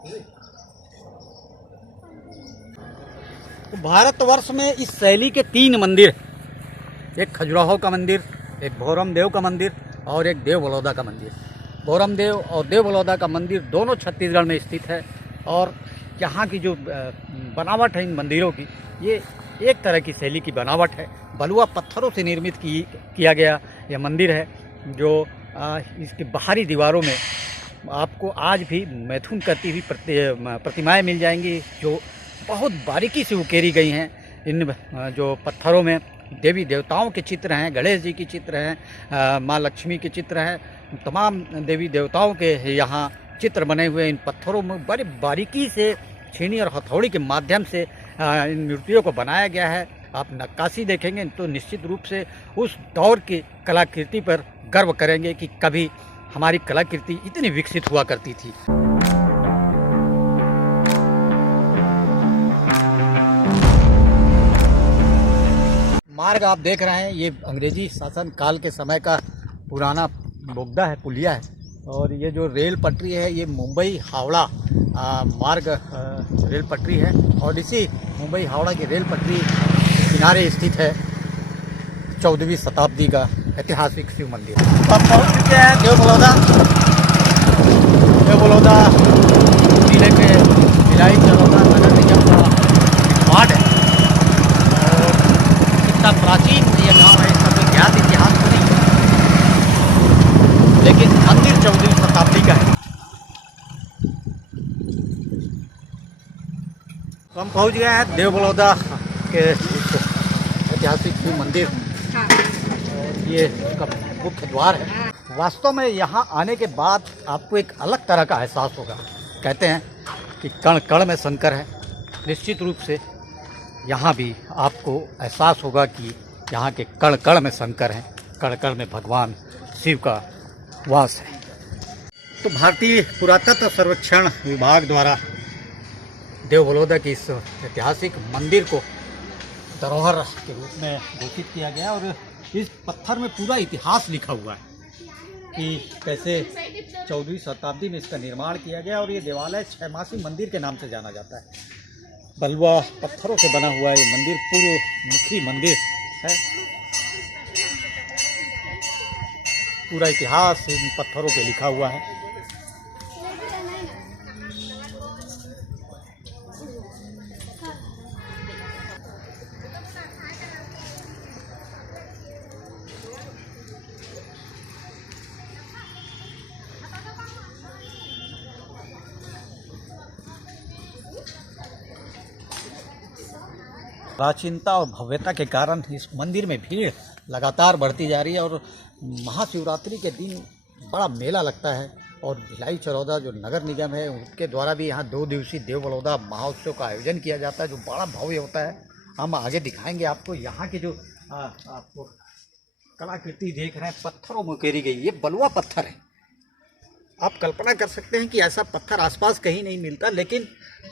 तो भारतवर्ष में इस शैली के 3 मंदिर, एक खजुराहो का मंदिर, एक भौरम देव का मंदिर और एक देव बलौदा का मंदिर। भौरम देव और देव बलौदा का मंदिर दोनों छत्तीसगढ़ में स्थित है और यहाँ की जो बनावट है इन मंदिरों की, ये एक तरह की शैली की बनावट है। बलुआ पत्थरों से निर्मित किया गया यह मंदिर है, जो इसकी बाहरी दीवारों में आपको आज भी मैथुन करती हुई प्रतिमाएं मिल जाएंगी, जो बहुत बारीकी से उकेरी गई हैं। इन जो पत्थरों में देवी देवताओं के चित्र हैं, गणेश जी के चित्र हैं, माँ लक्ष्मी के चित्र हैं, तमाम देवी देवताओं के यहाँ चित्र बने हुए। इन पत्थरों में बड़ी बारीकी से छीनी और हथौड़ी के माध्यम से इन मूर्तियों को बनाया गया है। आप नक्काशी देखेंगे तो निश्चित रूप से उस दौर की कलाकृति पर गर्व करेंगे कि कभी हमारी कलाकृति इतनी विकसित हुआ करती थी। मार्ग आप देख रहे हैं, ये अंग्रेजी शासन काल के समय का पुराना बोगदा है, पुलिया है। और ये जो रेल पटरी है, ये मुंबई हावड़ा मार्ग रेल पटरी है और इसी मुंबई हावड़ा की रेल पटरी के किनारे स्थित है 14वीं शताब्दी का ऐतिहासिक शिव मंदिर। तो आप पहुँच चुके हैं देव बलौदा जिले के भिलाई चरौदा नगर निगम का वार्ड है। और कितना प्राचीन ये गाँव है, इसका कोई ज्ञात इतिहास तो नहीं, लेकिन मंदिर 14वीं शताब्दी का है। तो हम पहुँच गए हैं देव बलौदा के ऐतिहासिक शिव मंदिर। ये इसका मुख्य द्वार है। वास्तव में यहाँ आने के बाद आपको एक अलग तरह का एहसास होगा। कहते हैं कि कण कण में शंकर है। निश्चित रूप से यहाँ भी आपको एहसास होगा कि यहाँ के कण कण में शंकर हैं, कण कण में भगवान शिव का वास है। तो भारतीय पुरातत्व सर्वेक्षण विभाग द्वारा देव बलौदा की इस ऐतिहासिक मंदिर को धरोहर के रूप में घोषित किया गया और इस पत्थर में पूरा इतिहास लिखा हुआ है कि कैसे 14वीं शताब्दी में इसका निर्माण किया गया। और ये देवालय छहमासी मंदिर के नाम से जाना जाता है। बलुआ पत्थरों से बना हुआ ये मंदिर पूर्व मुखी मंदिर है। पूरा इतिहास इन पत्थरों पे लिखा हुआ है। प्राचीनता और भव्यता के कारण इस मंदिर में भीड़ लगातार बढ़ती जा रही है और महाशिवरात्रि के दिन बड़ा मेला लगता है। और भिलाई चरौदा जो नगर निगम है, उनके द्वारा भी यहाँ 2 दिवसीय देव बलौदा महोत्सव का आयोजन किया जाता है, जो बड़ा भव्य होता है। हम आगे दिखाएंगे आपको। यहाँ के जो आपको कलाकृति देख रहे हैं, पत्थरों में उकेरी गई, ये बलुआ पत्थर है। आप कल्पना कर सकते हैं कि ऐसा पत्थर आसपास कहीं नहीं मिलता, लेकिन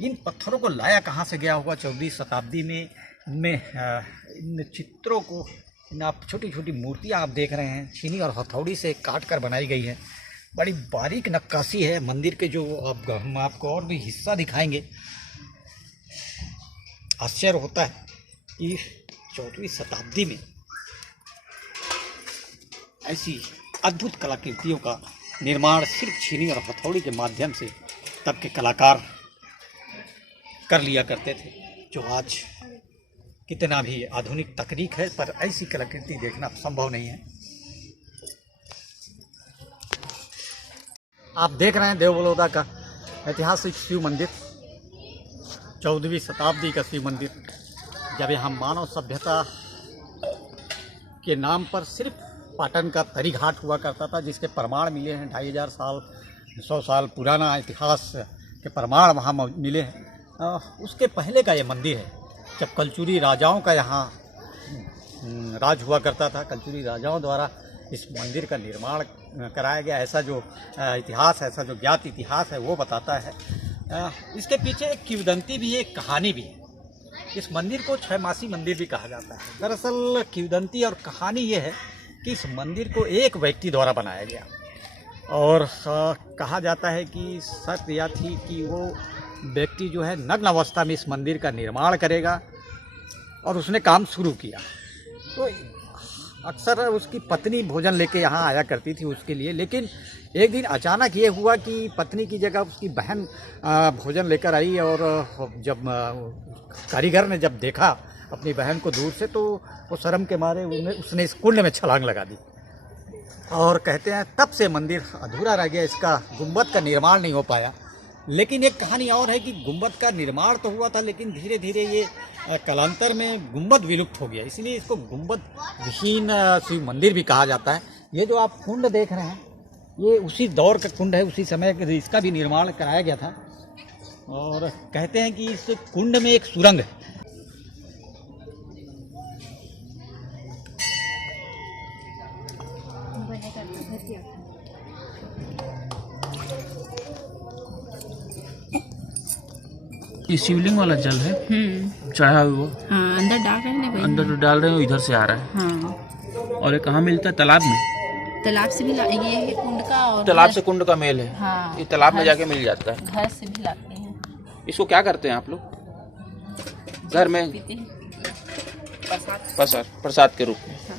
इन पत्थरों को लाया कहाँ से गया होगा 14वीं शताब्दी में। इन चित्रों को, इन आप छोटी छोटी मूर्तियाँ आप देख रहे हैं, छीनी और हथौड़ी से काट कर बनाई गई है। बड़ी बारीक नक्काशी है मंदिर के। जो अब हम आपको और भी हिस्सा दिखाएंगे। आश्चर्य होता है कि 14वीं शताब्दी में ऐसी अद्भुत कलाकृतियों का निर्माण सिर्फ छीनी और हथौड़ी के माध्यम से तब के कलाकार कर लिया करते थे, जो आज कितना भी आधुनिक तकनीक है पर ऐसी कलाकृति देखना संभव नहीं है। आप देख रहे हैं देव बलौदा का ऐतिहासिक शिव मंदिर, 14वीं शताब्दी का शिव मंदिर। जब यहाँ मानव सभ्यता के नाम पर सिर्फ पाटन का तरी घाट हुआ करता था, जिसके प्रमाण मिले हैं 2500 साल 100 साल पुराना इतिहास के प्रमाण वहाँ मिले हैं। उसके पहले का ये मंदिर है, जब कलचुरी राजाओं का यहाँ राज हुआ करता था। कलचुरी राजाओं द्वारा इस मंदिर का निर्माण कराया गया, ऐसा जो इतिहास है, ऐसा जो ज्ञात इतिहास है वो बताता है। इसके पीछे एक किंवदंती भी है, एक कहानी भी है। इस मंदिर को छहमासी मंदिर भी कहा जाता है। दरअसल किंवदंती और कहानी ये है कि इस मंदिर को एक व्यक्ति द्वारा बनाया गया और कहा जाता है कि शर्त यह थी कि वो व्यक्ति जो है नग्न अवस्था में इस मंदिर का निर्माण करेगा, और उसने काम शुरू किया। तो अक्सर उसकी पत्नी भोजन लेके यहाँ आया करती थी उसके लिए, लेकिन एक दिन अचानक ये हुआ कि पत्नी की जगह उसकी बहन भोजन लेकर आई, और जब कारीगर ने जब देखा अपनी बहन को दूर से, तो वो शर्म के मारे उसने इस कुंड में छलांग लगा दी। और कहते हैं तब से मंदिर अधूरा रह गया, इसका गुंबद का निर्माण नहीं हो पाया। लेकिन एक कहानी और है कि गुंबद का निर्माण तो हुआ था, लेकिन धीरे धीरे ये कालांतर में गुंबद विलुप्त हो गया, इसलिए इसको गुंबद विहीन शिव मंदिर भी कहा जाता है। ये जो आप कुंड देख रहे हैं, ये उसी दौर का कुंड है, उसी समय इसका भी निर्माण कराया गया था। और कहते हैं कि इस कुंड में एक सुरंग है। ये शिवलिंग वाला जल है चढ़ा हुआ। हाँ, अंदर डाल रहे हैं ना, अंदर तो डाल रहे हो, इधर से आ रहा है। हाँ, और ये कहाँ मिलता है? तालाब में। तालाब से भी ये है कुंड का, और तालाब से कुंड का मेल है। हाँ, ये तालाब में जाके मिल जाता है। घर से भी लाते हैं। इसको क्या करते हैं आप लोग? घर में पीते हैं, प्रसाद के रूप में। हाँ।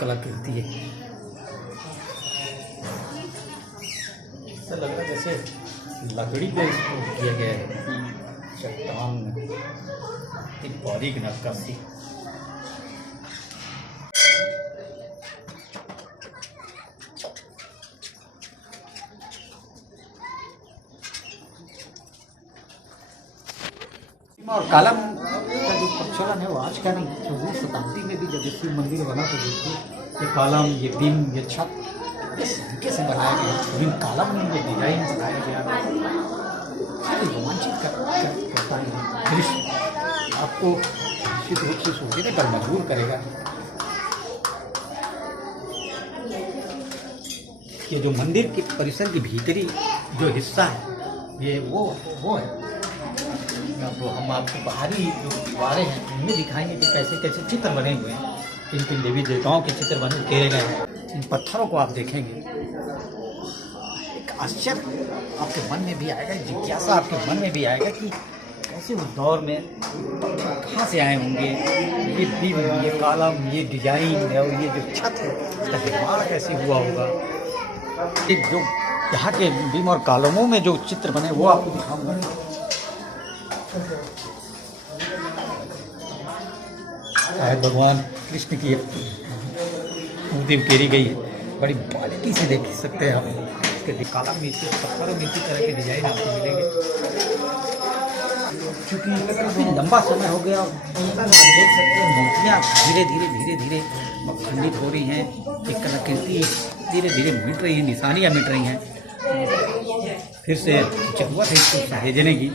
कलाकृति है, ऐसा लग रहा है जैसे लकड़ी पे इसको किया गया है, चट्टान में इतनी बारीक नक्काशी। और कालम का जो प्रचलन है वो आज का नहीं, 14वीं शताब्दी में भी जब शिव मंदिर बना तो देखिए ये कालम, ये बीम, ये छत किस तरीके से बनाया गया। इन कालम में ये डिजाइन बनाया गया, रोमांचित करता है दृश्य, आपको निश्चित रूप से सोचने पर मजबूर करेगा। ये जो मंदिर के परिसर की भीतरी जो हिस्सा है, ये वो है। तो हम आपको बाहरी जो दीवारें हैं उनमें दिखाएंगे कि कैसे कैसे चित्र बने हुए हैं, किन किन देवी देवताओं के चित्र बने उकेरे गए हैं। इन पत्थरों को आप देखेंगे, एक आश्चर्य आपके मन में भी आएगा, जिज्ञासा आपके मन में भी आएगा कि कैसे उस दौर में पत्थर कहाँ से आए होंगे, ये बीम, ये कालम, ये डिजाइन और ये जो छत है इसका निर्माण कैसे हुआ होगा। एक जो यहाँ के बीम और कालमों में जो चित्र बने वो आपको दिखाऊंगा। भगवान कृष्ण की मूर्ति उकेरी गई है, बड़ी बारीकी से देख सकते हैं आप। इसके काला मिर्ची, पत्थरों में इसी तरह के डिजाइन आपको मिलेंगे। क्योंकि काफ़ी लंबा समय हो गया, आप देख सकते हैं मूर्तियाँ धीरे धीरे खंडित हो रही हैं, एक कलाकृति धीरे धीरे मिट रही है, निशानियाँ मिट रही हैं। फिर से जरूरत है इसको सहेजने की।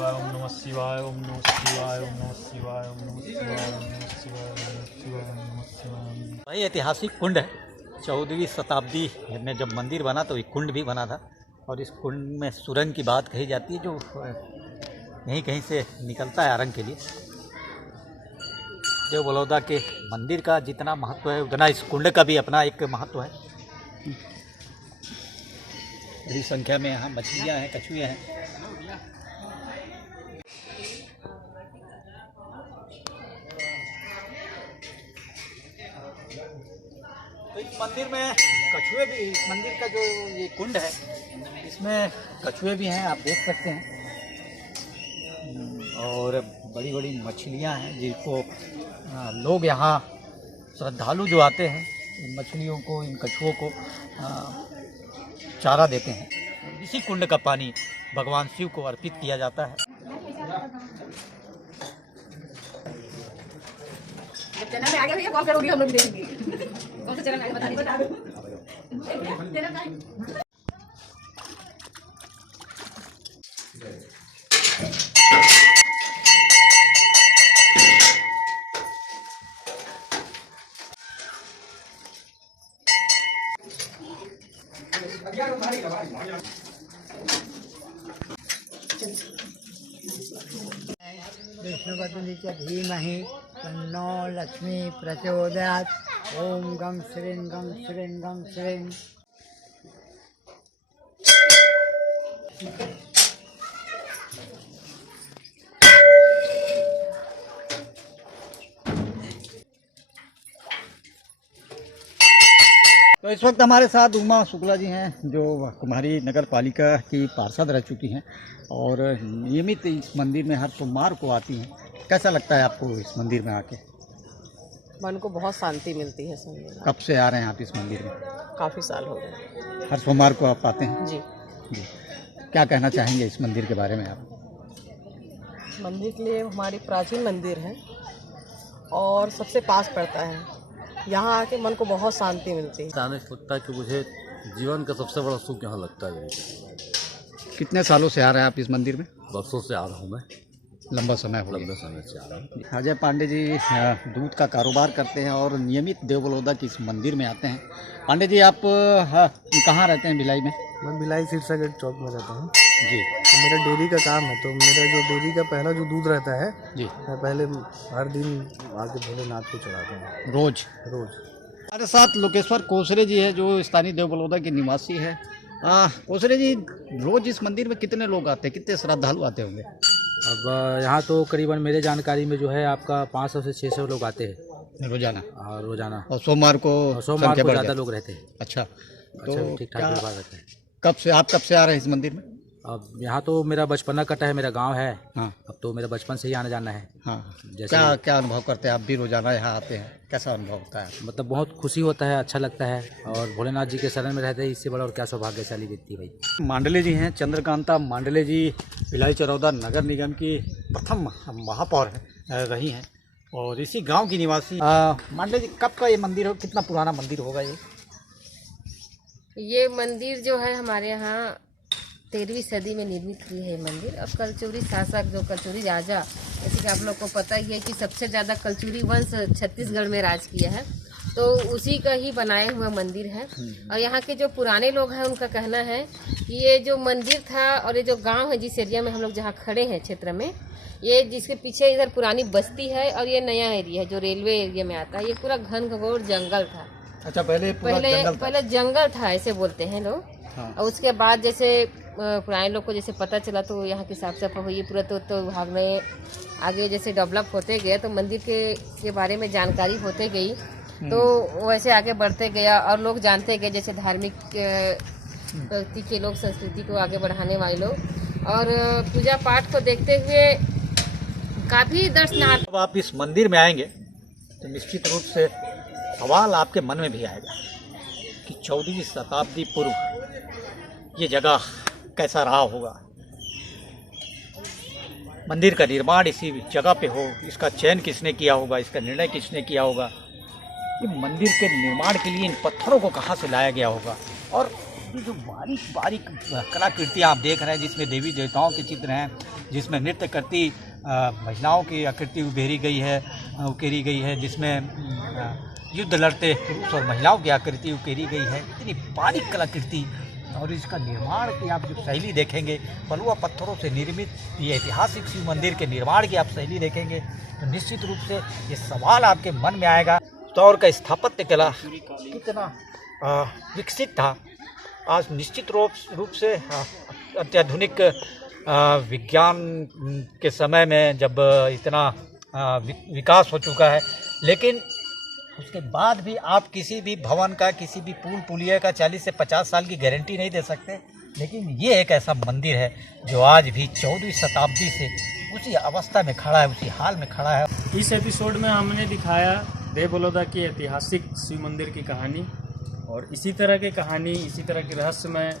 ओम नमः शिवाय, ओम नमः शिवाय, ओम नमः शिवाय, ओम नमः शिवाय, ओम नमः शिवाय, ओम नमः शिवाय, ओम नमः शिवाय। भाई ऐतिहासिक कुंड है, 14वीं शताब्दी में जब मंदिर बना तो एक कुंड भी बना था, और इस कुंड में सुरंग की बात कही जाती है, जो यहीं कहीं से निकलता है आरंग के लिए। देव बलौदा के मंदिर का जितना महत्व है उतना इस कुंड का भी अपना एक महत्व है। बड़ी संख्या में यहाँ मछलियाँ हैं, कछुए हैं। तो इस मंदिर में कछुए भी, मंदिर का जो ये कुंड है इसमें कछुए भी हैं, आप देख सकते हैं। और बड़ी बड़ी मछलियाँ हैं जिनको लोग यहाँ श्रद्धालु जो आते हैं इन मछलियों को, इन कछुओं को चारा देते हैं। इसी कुंड का पानी भगवान शिव को अर्पित किया जाता है। चैनल में आगे भैया कॉल करोगी, हम लोग भी देखेंगे। कौन सा चैनल आगे बता दो। अगर विष्णुपत्नी च धीमहि तन्नो लक्ष्मी प्रचोदयात्। ओम गं श्रीं गं श्रीं गं श्रीं। तो इस वक्त हमारे साथ उमा शुक्ला जी हैं, जो कुम्हारी नगर पालिका की पार्षद रह चुकी हैं और नियमित इस मंदिर में हर सोमवार को आती हैं। कैसा लगता है आपको इस मंदिर में आके? मन को बहुत शांति मिलती है इस मंदिर में। कब से आ रहे हैं आप इस मंदिर में? काफ़ी साल हो गए। हर सोमवार को आप आते हैं? जी। जी। क्या कहना चाहेंगे इस मंदिर के बारे में आप? मंदिर के लिए हमारी प्राचीन मंदिर है और सबसे पास पड़ता है। यहाँ आके मन को बहुत शांति मिलती है। अचानक लगता है कि मुझे जीवन का सबसे बड़ा सुख यहाँ लगता है। कितने सालों से आ रहे हैं आप इस मंदिर में? बरसों से आ रहा हूँ मैं, लंबा समय हो लंबे गया। समय से आ रहा हूँ। अजय पांडे जी दूध का कारोबार करते हैं और नियमित देव बलौदा के इस मंदिर में आते हैं। पांडे जी, आप कहाँ रहते हैं भिलाई में? मैं भिलाई सिरसा गेट चौक में रहता हूँ। जी तो मेरा डेयरी का काम है, तो मेरा जो डेयरी का पहला जो दूध रहता है, जी। मैं पहले हर दिन आके भोलेनाथ को चढ़ाता हूँ, रोज? रोज। हमारे साथ लोकेश्वर कोसरे जी है, जो स्थानीय देव बलौदा के निवासी है। कोसरे जी, रोज इस मंदिर में कितने लोग आते हैं, कितने श्रद्धालु आते होंगे? अब यहाँ तो करीबन मेरे जानकारी में जो है आपका 500 से 600 लोग आते हैं रोजाना? और रोजाना। और सोमवार को सोमवार को ज़्यादा लोग रहते हैं। अच्छा, तो अच्छा, ठीक ठाक क्या व्यवहार रहता है। आप कब से आ रहे हैं इस मंदिर में? अब यहाँ तो मेरा बचपना कटा है, मेरा गांव है। हाँ अब तो मेरा बचपन से ही आना जाना है। हाँ। जैसे क्या अनुभव करते हैं आप भी? रोजाना यहाँ आते हैं, कैसा अनुभव होता है? मतलब बहुत खुशी होता है, अच्छा लगता है और भोलेनाथ जी के शरण में रहते हैं, इससे बड़ा और क्या सौभाग्यशाली व्यक्ति भाई। मांडले जी हैं, चंद्रकांता मांडले जी भिलाई चरौदा नगर निगम की प्रथम महापौर रही हैं और इसी गांव की निवासी। मांडले जी, कब का ये मंदिर हो, कितना पुराना मंदिर होगा ये मंदिर जो है हमारे यहाँ 13वीं सदी में निर्मित हुई है मंदिर। और कलचुरी शासक जो कलचुरी राजा, जैसे कि आप लोग को पता ही है कि सबसे ज़्यादा कलचुरी वंश छत्तीसगढ़ में राज किया है, तो उसी का ही बनाए हुआ मंदिर है। और यहाँ के जो पुराने लोग हैं उनका कहना है कि ये जो मंदिर था और ये जो गांव है, जिस एरिया में हम लोग जहाँ खड़े हैं क्षेत्र में, ये जिसके पीछे इधर पुरानी बस्ती है और ये नया एरिया है जो रेलवे एरिया में आता है, ये पूरा घनघोर जंगल था। अच्छा, पहले जंगल था ऐसे बोलते हैं लोग। हाँ। और उसके बाद जैसे पुराने लोग को जैसे पता चला तो यहाँ की साफ सफाई हुई, पूरा तो विभाग में आगे जैसे डेवलप होते गए तो मंदिर के बारे में जानकारी होते गई, तो वैसे आगे बढ़ते गया और लोग जानते गए, जैसे धार्मिक व्यक्ति के लोग, संस्कृति को आगे बढ़ाने वाले लोग और पूजा पाठ को देखते हुए काफ़ी दर्शनार्थी। जब आप इस मंदिर में आएंगे तो निश्चित रूप से सवाल आपके मन में भी आएगा कि 14वीं शताब्दी पूर्व ये जगह कैसा रहा होगा। मंदिर का निर्माण इसी जगह पे हो, इसका चयन किसने किया होगा, इसका निर्णय किसने किया होगा, ये मंदिर के निर्माण के लिए इन पत्थरों को कहाँ से लाया गया होगा। और ये जो बारीक बारीक कलाकृतियाँ आप देख रहे हैं, जिसमें देवी देवताओं के चित्र हैं, जिसमें नृत्य करती महिलाओं की आकृति उकेरी गई है, जिसमें युद्ध लड़ते पुरुष और महिलाओं की आकृति उकेरी गई है, इतनी बारीक कलाकृति। और इसका निर्माण की आप जो शैली देखेंगे, बलुआ पत्थरों से निर्मित ये ऐतिहासिक शिव मंदिर के निर्माण की आप शैली देखेंगे तो निश्चित रूप से ये सवाल आपके मन में आएगा, दौर का स्थापत्य कला कितना विकसित था। आज निश्चित रूप से अत्याधुनिक विज्ञान के समय में जब इतना विकास हो चुका है, लेकिन उसके बाद भी आप किसी भी भवन का, किसी भी पुल पुलिया का 40 से 50 साल की गारंटी नहीं दे सकते। लेकिन ये एक ऐसा मंदिर है जो आज भी 14वीं शताब्दी से उसी अवस्था में खड़ा है, उसी हाल में खड़ा है। इस एपिसोड में हमने दिखाया देव बलौदा की ऐतिहासिक शिव मंदिर की कहानी, और इसी तरह की कहानी, इसी तरह की रहस्यमय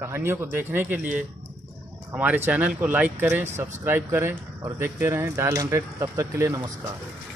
कहानियों को देखने के लिए हमारे चैनल को लाइक करें, सब्सक्राइब करें और देखते रहें डायल 100। तब तक के लिए नमस्कार।